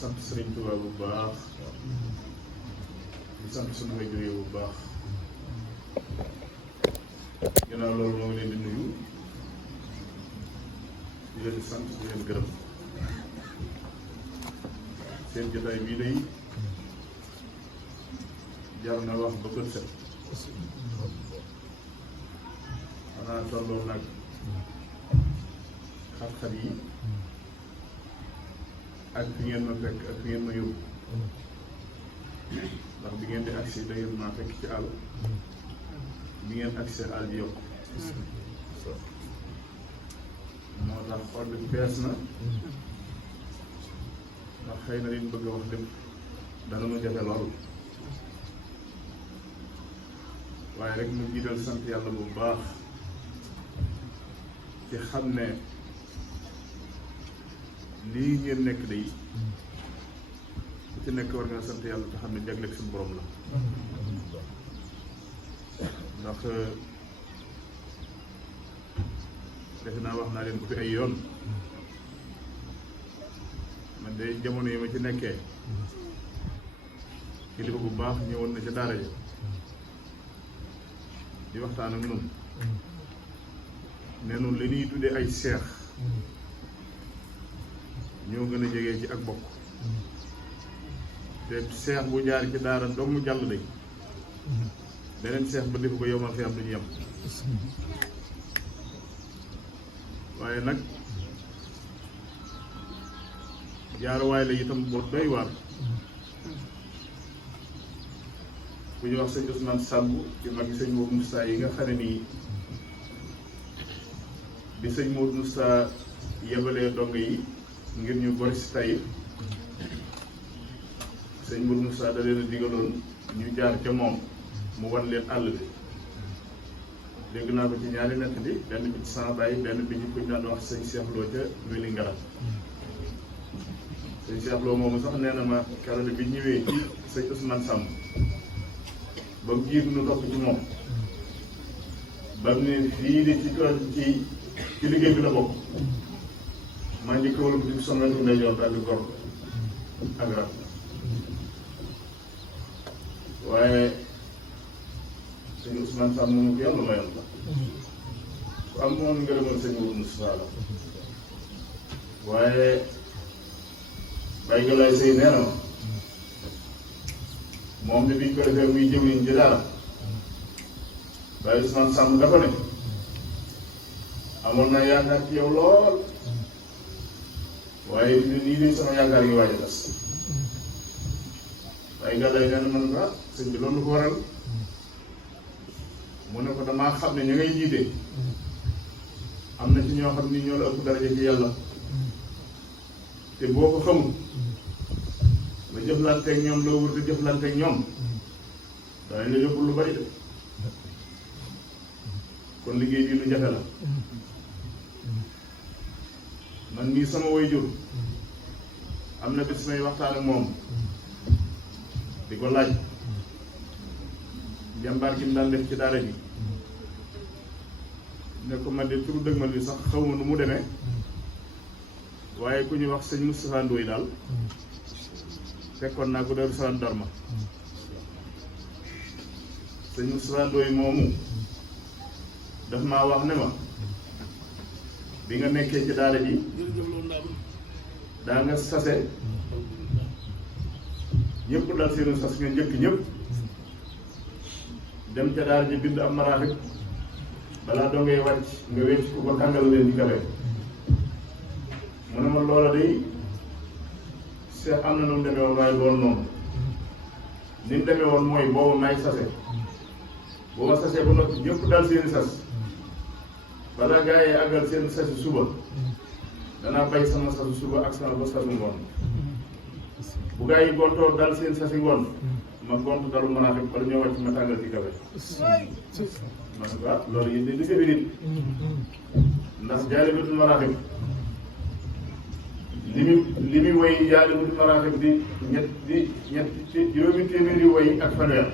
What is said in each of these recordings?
sant Sëriñ Tuubaa bu baax di sant sunu waajur yi bu baax ginnaaw loolu moo ngi leen di nuyu di leen sant di leen gërëm seen jotaay bii day jar na wax ba bët set xanaa tolloo nag xat-xat yi ak fi ngeen ma fekk ak fi ngeen ma yóbbu ndax bi ngeen di agsi da ngeen maa fekk ci àll bi ngeen agsi àll ji yokk moo tax xol bi fees na ndax xëy na liñ bëgg a wax lépp dana ma jafe lool waaye rek mu jiital sant yàlla bu baax ci xam ne lii ngeen nekk day ku ci nekk war nga sant yàlla te xam ne jagleeg suñu borom la ndax defe naa wax naa leen ko fi ay yoon man de jamono yi ma ci nekkee kilifa bu baax ñëwoon na ca daara ja di waxtaan ak ñun ne noonu li ñuy tuddee ay seex ñoo gën a jege ci ak bokk te seex bu jaar ci daara doomu mu jàll day beneen seex ba defu ko yow ma fi am duñu yem waaye nag jaaruwaay la itam boo doy waar bu ñu wax sëñ Ousmane Samb ci mag sëñ Modou Moussa yi nga xam ne nii bi sëñ Modou Moussa yebalee dong yi ngir ñu gori si Taïf sëñ Modou Moussa da leen a digaloon ñu jaar ca moom mu wan leen àll bi dégg naa ko ci ñaari nett bi benn bi ci sama bàyyi benn bi ñu ko daan wax sëñ Cheikh Lo ca Weli Ngara sëñ Cheikh Lo moomu sax nee na ma keroog bi ñëwee ci sëñ Ousmane Samb ba mu jiit nu topp ci moom ba mu ne fii de ci liggéey bi la bokk maa ngi kawal bu di sonal bu ndey yoon daal di gor ak rab waaye sëñ Ousmane Samb moomu ko yàlla mayoon la ku am moom ngërëmal sëñ Modou Moustapha la waaye bàyyi galaay sëy nee na ma moom de biñ ko defee muy jëwriñ ci daara bàyyi Ousmane Samb dafa ne amoon naa yaakaar ci yow lool waaye fi ne nii de sama yaakaar yi waaj a tas waaye gàllaay nee na man ba sëñ bi loolu ko waral mu ne ko damaa xam ne ñu ngay jiite am na ci ñoo xam ni ñoo la ëpp daraja ci yàlla te boo ko xamul ba jëflanteeg ñoom loo wër te jëflanteeg ñoom danañ la yóbbu lu bari de kon liggéey bi lu jafe la man mii sama waajur am na bis may waxtaan ak moom di ko laaj jàmbaar gi mu daan def ci daara ji ne ko man de turu dëgg man bi sax xaw ma nu mu demee waaye ku ñu wax sëñ Moustapha Ndoye daal fekkoon naa ko Daaru Salaam Darma sëñ Moustapha Ndoye moomu daf maa wax ne ma bi nga nekkee ci daara ji daa nga sase ñëpp dal seenu sas nga njëkk ñëpp dem ca daara ji bind am maraaxib balaa doo ngay wàcc nga wecc ko ba kàngal leen di kawe mu ne ma loola day seex am na nu mu demee woon waaye loolu noonu ni mu demee woon mooy boobu may sase boo ma sasee ba noppi ñëpp dal seeni sas balaa gaa yi àggal seen sasu suba danaa bay sama sasu suba ak sama ba sasu ngoon bu gaa yi gontoo dal seen sasi ngoon ma gont dalu mën a xam bala ñoo wàcc ma tàngal ci kawe man waaw loolu yéen di defe nit ndax Jaalibatul Maraaxib li muy woy Jaalibatul Maraaxib di juróomi téeméeri woy ak fanweer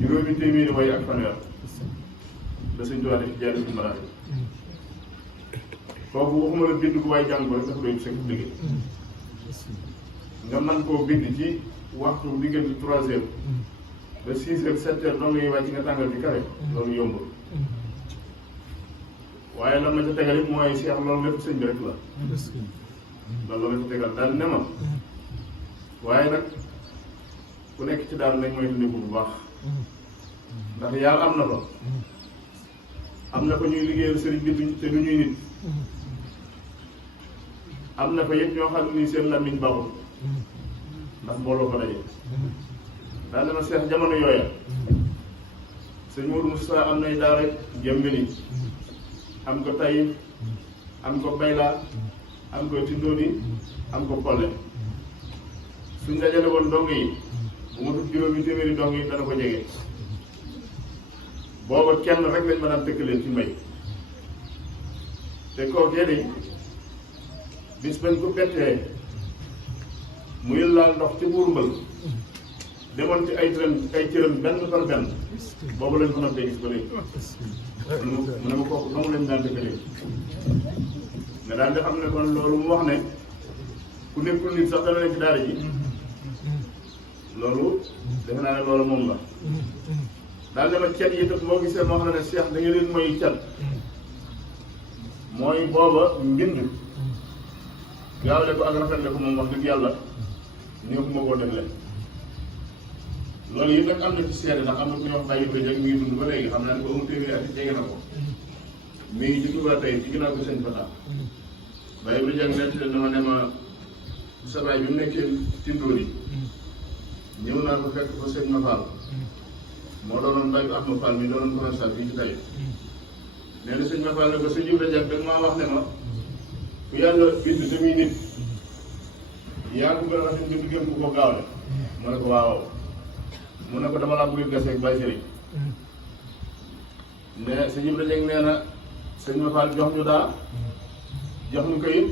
juróomi téeméeri woy ak fanweer da suñ tuwaa def Jaalibatul Maraaxib kooku waxuma la bind ko waaye jàng ko rek dafa doy sëkk liggéey nga mën koo bind ci waxtu diggante 3 heures ba 6 heures 7 heures dong yi wàcc nga tàngal ci kawe loolu yombul waaye lan ma ca tegal it mooy Cheikh loolu lépp sëñ bi rek la loolu la ma ca tegal daal ne ma waaye nag ku nekk ci daal nañ mooy tundiku bu baax ndax yàlla am na ko am na ko ñuy liggéeyal sëriñ bi te du ñuy nit am na ko yëpp ñoo xam ni seen làmmiñ baaxul ndax mbooloo fa daje daal dama seex jamono yooya sëñ Modou Moussa am nay daara Jëmbini am ko Taïf am ko Bayla am ko Tindóoni am ko Kolle suñ dajale woon dong yi bu ma tudd juróomi téeméeri dong yi dana ko jege booba kenn rek lañ ma daan tëkkaleen ci mbay te kookee de bis bañ ko bettee muy laal ndox ci buur mbal demoon ci ay cëram benn par benn boobu lañ ko noppee gis ba léegi mu ne ma kooku dong lañ daan tëkkalee nga daan di xam ne kon loolu mu wax ne ku nekkul nit sax dana ne ci daara ji loolu defe naa ne loolu moom la daal dama cet yi tam moo gisee moo xam ne Cheikh da nga leen mooy cat mooy booba mbind gaawle ko ak rafetle ko moom wax dëgg yàlla ñoo ko ma koo def leen loolu yi nag am na ci seede ndax am na ku ñuy wax bàyyi ko jeg mi ngi dund ba léegi xam naa ne ko amul téeméeri at jege na ko mi ngi ci Tuubaa tey ci ginnaaw ko sëñ Fata bàyyi ko jeg nett dama ne ma sa baay bi mu nekkee Tindóoni ñëw naa ko fekk ko sëñ ma Fall moo doonoon bàyyi ko ak ma Fall mi doonoon commercial fii ci tey nee na sëñ ma Fall ne ko sëñ Ibra Jag dag maa wax ne ma ku yàlla bind te muy nit yaa ko gën a rafet nga gën ko gaawle mu ne ko waaw mu ne ko dama laa bëgg gasee ak Baye Serigne ne sëñ Ibra Jag nee na sëñ ma Fall jox ñu daa jox ñu kayit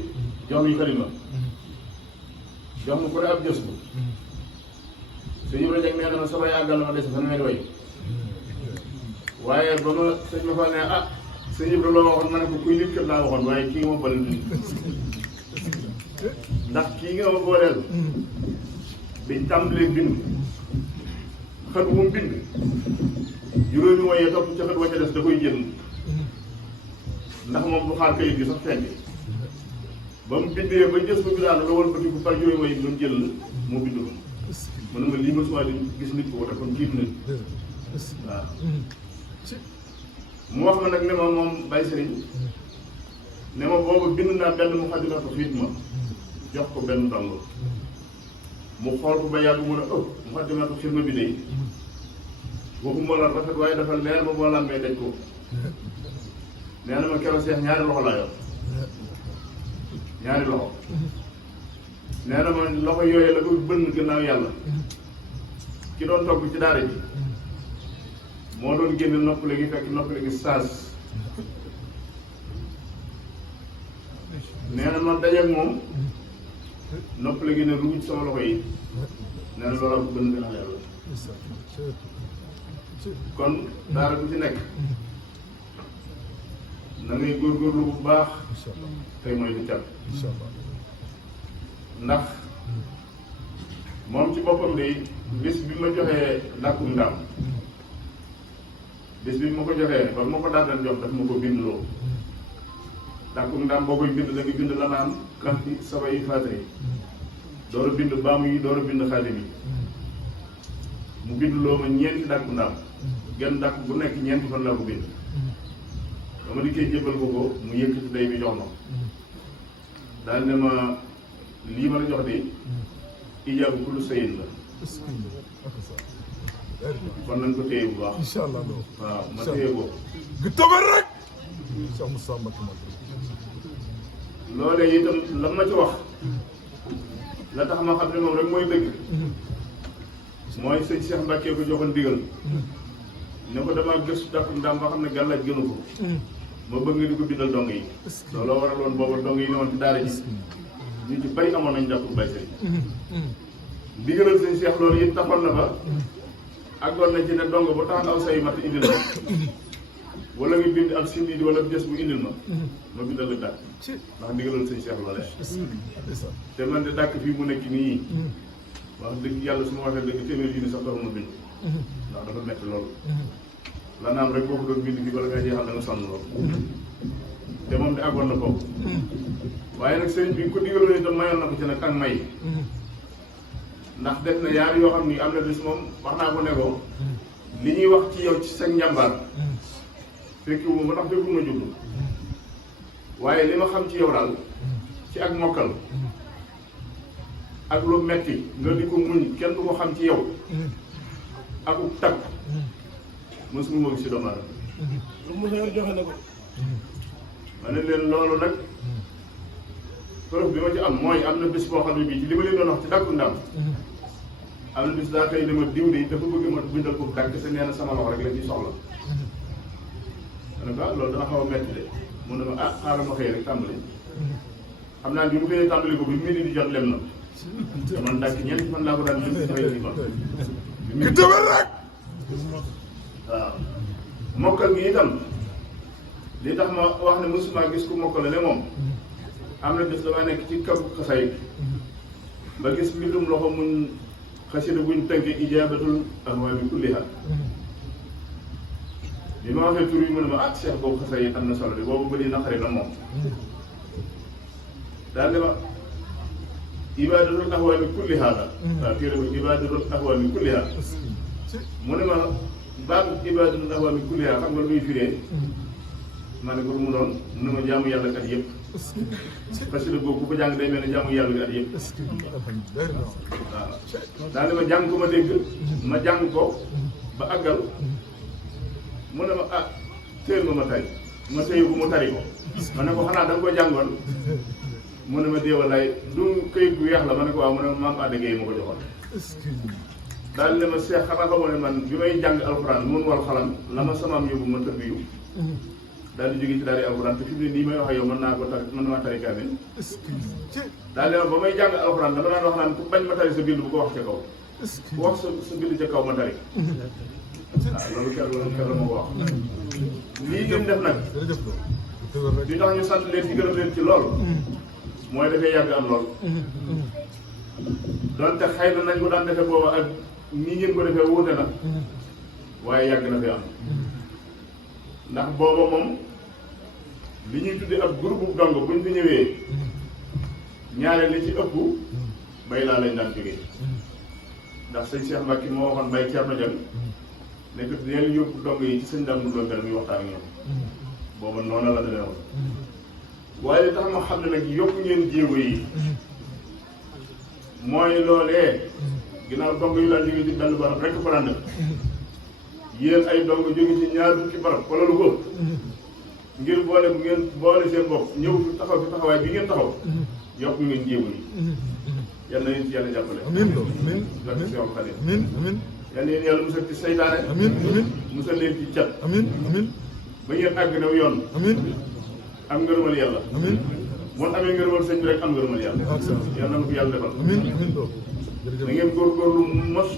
jox ñu kalima jox ñu ko ne ab jës bu sëñ Ibra Jag nee na ma sama yàggal na ma dese fanweeri way waaye ba ma sëñ ma Fall ne ah sëñ Ibra loo waxoon ma ne ko kuy nit kat laa waxoon waaye kii nga ma bëri ndax kii nga ma booleel biñ tàmbalee bind xët bu mu bind juróomi wayee topp ca xët wa ca des da koy jël ndax moom du xaar kayit gi sax fenn ba mu bindee ba jës ba bi daal la wal bëti bu par juróomi wayee doon jël moo bind ko mu ne ma lii ma suma di gis nit ko wata kon kiib nit waaw mu wax ma nag ne ma moom Baye Serigne ne ma boobu bind naa benn muqaddimatu xidma jox ko benn ndongo mu xool ko ba yàgg mu ne muqaddimatu xidma bi day waxuma la rafet waaye dafa leer ba boo làmbee daj ko nee na ma keroog Seex ñaari loxo laa yor ñaari loxo nee na ma loxo yooyu la ko bënn gannaaw yàlla ki doon togg ci daara ji moo doon génn noppale gi fekk noppale gi saas nee na ma dajeeg moom noppale gi ne ruuj sama loxo yi nee na loolu ko gën gannaaw yàlla kon daara bu ci nekk na ngay góorgóorlu bu baax tey mooy di cat ndax moom ci boppam de bis bi ma joxee dàkkum ndaam bis bi ma ko joxee ba ma ko daan jox daf ma ko bindloo dàkkum ndaam boo koy bind da nga bind la naan kan ci saba yi faate yi door a bind baamu yi door a bind xaadim yi mu bindloo ma ñeenti dàkku ndaam genn dàkk bu nekk ñeenti fan laa ko bind dama di koy jébbal ko mu yëkkati day bi jox ma daal ne ma lii ma la jox de ijaabu kullu sayin la kon nañ ko téye bu baax incha allah waaw ma téye ko gi tëbër rek Cheikh Moussa Mbacké loolee itam la ma ci wax la tax ma xam ne moom rek mooy dëgg mooy sëñ Cheikh Mbacké ko joxoon ndigal ne ko damaa gëstu dàkkum ndaam ba xam ne gàllaaj gënu ko ma bëgg nga di ko bindal dong yi looloo waraloon booba dong yi ne woon ci daara ji ñu ci bari amoon nañ dàkkum Baye Serigne ndigalal sëñ Cheikh loolu it taxoon na ba àggoon na ci ne dong bu tax aw say mat indi na wala nga bind ab sindi di wala des bu indil ma bindal la dàkk ndax ndigalal sëñ Cheikh loolee te man de dàkk fii mu nekk nii wax dëgg yàlla su ma waxee dëgg téeméer yi ni sax taxul ma bind ndax dafa metti loolu la naam rek boo ko doon bind fii bala ngay jeexal da nga sonn loolu te moom de àggoon na foofu waaye nag sëriñ bi ko digaloon itam mayoon na ko ci nag ak may ndax def na yaar yoo xam ni am na bis moom wax naa ko ne ko li ñuy wax ci yow ci sa njàmbaar fekki wu ma ndax fekku ma jublu waaye li ma xam ci yow daal ci ak mokkal ak lu metti nga di ko muñ kenn du ko xam ci yow ak uk tag mosuma gis ci doomu aadama lu mu yor joxe na ko ma ne leen loolu nag preuve bi ma ci am mooy am na bis boo xam ne bii ci li ma leen doon wax ci dàkku ndam am na bis daa xëy ne ma diw de dafa bëgg ma bindal ko dàkk te nee na sama loxo rek la ci soxla ma ne ko loolu dana xaw a metti de mu ne ma xaaral ma xëy rek tàmbali xam naa bi mu xëyee tàmbali ko bi mu di jot lem na te man dàkk ñeenti fan laa ko daan bind xëy ci kon rek waaw mokkal gi itam li tax ma wax ne mosuma gis ku mokkal ne moom am na bés damaa nekk ci kaw xasay ba gis mbindum loxo muñ xasida buñ tënkee ijaabatul ahwaami kulliha bi ma waxee tur yi mu ne ma Cheikh boobu xasay yi am na solo de boobu ba di naqari na moom daal di ma ibaadatul ahwaami kulliha la waaw téere bu ibaadatul ahwaami kulliha mu ne ma baatu ibaadatul ahwaami kulliha xam nga lu muy firee ma ne ko lu mu doon mu ne ma jaamu yàlla kat yëpp xasida boobu ku ko jàng day mel ne jaamu yàlla kat yëpp waaw daal di ma jàng ko ma dégg ma jàng ko ba àggal mu ne ma téel ma tari ma téye bu mu tari ko ma ne ko xanaa da nga ko jàngoon mu ne ma déewalaay du këyit bu weex la ma ne ko waaw mu ne ma maam àddegee ma ko joxoon daal di ne ma seex xanaa xamoo ne man bi may jàng alxuraan mun wal xalam la ma samaam yóbbu ma tërbiyu daal di jóge ci daal di alxuraan te fi mu ne nii may wax ak yow mën naa ko tari mën naa tari kaamil daal di ma ba may jàng alxuraan dama daan wax naan ku bañ ma tari sa bind bu ko wax ca kaw ku wax sa bind ca kaw ma tari waaw loolu kenn la ma ko wax lii ngeen def nag li tax ñu sant leen ci gërëm leen ci lool mooy dafay yàgg am lool donte xëy na nañ ko daan defee booba ak nii ngeen ko defee wuute na waaye yàgg na fi am ndax booba moom li ñuy tudde ab groupe bu dong buñ fi ñëwee ñaare li ci ëpp bay laa lañ daan jógee ndax sëñ Cheikh Mbacke moo waxoon bay Thierno Dieng nekk deel yóbbu dong yi ci sëñ Dame Ndour Mbène muy waxtaan ak ñoom booba noonu la demee woon waaye li tax ma xam ne nag yokk ngeen jéego yi mooy loolee ginnaaw dong yu daan jóge ci benn barab rek ko daan def yéen ay dong jóge ci ñaar fukki barab wala lu ko ngir boole bu ngeen boole seen bopp ñëw fi taxaw fi taxawaay bi ngeen taxaw yokk ngeen jéego yi yal na yéen ci yàlla jàppale amiin amiin amiin amiin yal na yéen yàlla musal ci seytaane amiin amiin musal leen ci cat amiin amiin ba ngeen àgg new yoon amiin am ngërëmal yàlla amiin moom amee ngërëmal sëñ bi rek am ngërëmal yàlla yal na ko yàlla defal amiin amiin doo da ngeen góorgóorlu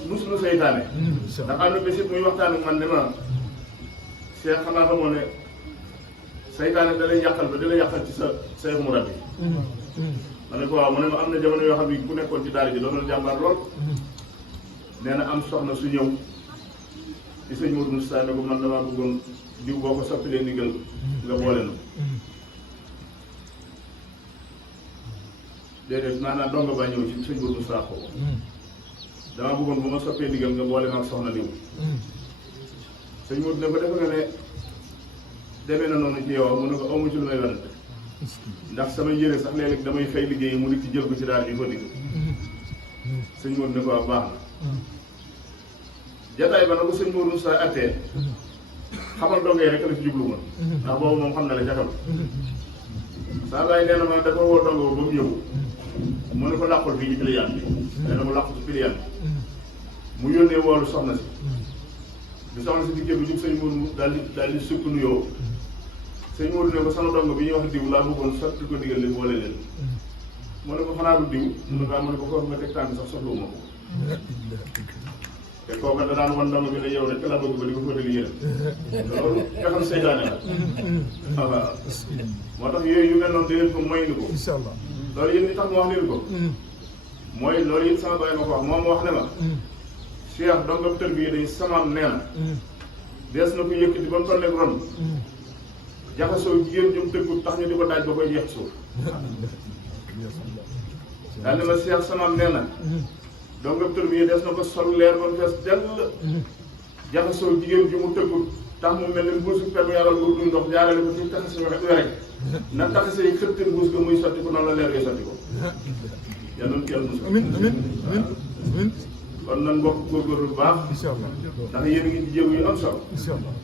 muslu seytaane ndax am na bésit muy waxtaan ak man ne ma Cheikh xanaa xamoo ne seytaane da lay yàqal ba da lay yàqal ci sa seex mu rabbi ma ne ko waaw mu ne ma am na jamono yoo xam ne ku nekkoon ci daara ji doon na jàmbaar lool nee na am soxna su ñëw ci sëñ Modou Moussa ne ko man damaa bëggoon diw boo ko soppilee ndigal nga boole na déedéet maanaam donga ba ñëw ci sëñ Modou Moussa ko damaa bëggoon bu ma soppee ndigal nga boole ma ak soxna diw sëñ Modou ne ko defe nga ne demee na noonu ci yow mu ne ko awma ci lu may werante ndax sama yére sax léeg-léeg damay fay liggéey mu nit ci jël ko ci daal di ko digg sëñ Modou ne ko waa baax na jataay ba na ko sëñ Modou Moussa attee xamal donga yi rek la ci jublu woon ndax boobu moom xam na la jaxam saa laay nee na ma dafa woo donga ba mu ñëw mu ne ko làqul fii ci piliyaan bi nee na mu làqu ci piliyaan bi mu yónnee woolu soxna si bi soxna si dikkee bi jub sëñ Modou daal di sukk nuyoo sëñ Modou ne ko sama donga bi ñuy wax diw laa bëggoon sotti ko digal li boole leen mu ne ko xanaa du diw mu ne ko mu ne ko foofu nga teg tànk sax soxlu ma ko te kooku da daan wan ndongo bi ne yow rek la bëgg ba di ko fóotali yéen loolu nga xam seytaane la waaw moo tax yooyu yu mel noonu da leen ko moytu ko incha allah loolu yéen li tax mu wax leen ko mooy loolu it sama baay ma ko wax moom wax ne ma Cheikh dongam tër bi dañ samaam nee na dees na ko yëkkati ba mu toll nekk ron jaxasoo jigéen jum tëggu tax ñu di ko daaj ba koy jeex suuf daal ne ma Cheikh samaam nee na dongam tër bi des na ko sol leer ba mu fees dell jaxasoo jigéen ju mu tëggu tax mu mel ni mbuusu permu yàlla bu dul ndox jaarale ko ci taxasi rek na taxase yi xëtte mbuus ga muy sotti ko noonu la leer yi sotti ko yal nañu kenn musu amiin amiin amiin amiin kon nan bokk góorgóorlu bu baax incha allah ndax yéen a ngi ci jéego yu am solo incha allah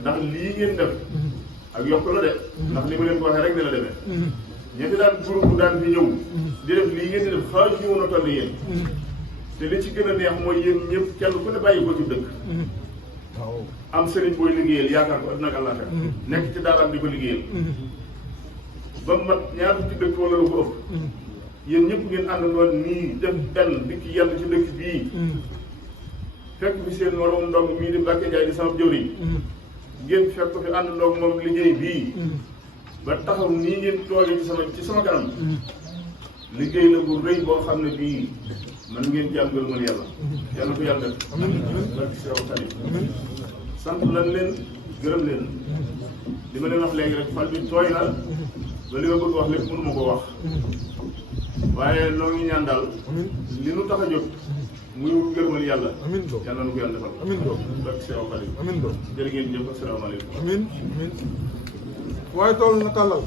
ndax lii ngeen def ak yokk la de ndax li ma leen ko waxee rek ne la demee ñi fi daan groupe bu daan fi ñëw di def lii ngeen di def xaaju ñu woon a toll yéen te li ci gën a neex mooy yéen ñëpp kenn ku ne bàyyi ko ci dëkk waaw am sëriñ booy liggéeyal yaakaar ko adduna ak àllaaxira nekk ci daaraam di ko liggéeyal ba mu mat ñaar ci dëkk wala lu ko ëpp yéen ñëpp ngeen àndandoo nii def benn dikk yenn ci dëkk bii fekk fi seen moroom ndong mii di Mbacke Ndiaye di sama jëwriñ ngeen fekk ko fi àndandoo moom liggéey bii ba taxaw nii ngeen toogee ci sama kanam liggéey la bu rëy boo xam ne bii man ngeen jàngal mën yàlla yàlla ko yàlla def barke Seex Xaadim sant nañ leen gërëm leen li ma leen wax léegi rek fal bi tooy na ba li ma bëgg wax lépp mënu ma ko wax waaye noo ngi ñaan daal li nu tax a jóg muy gërëmal yàlla amiin do yàlla na ko yàlla defal amiin do barke Seex Xaadim amiin do jërë ngeen jëf asalaamaaleykum amiin amiin waaye tool na tàllal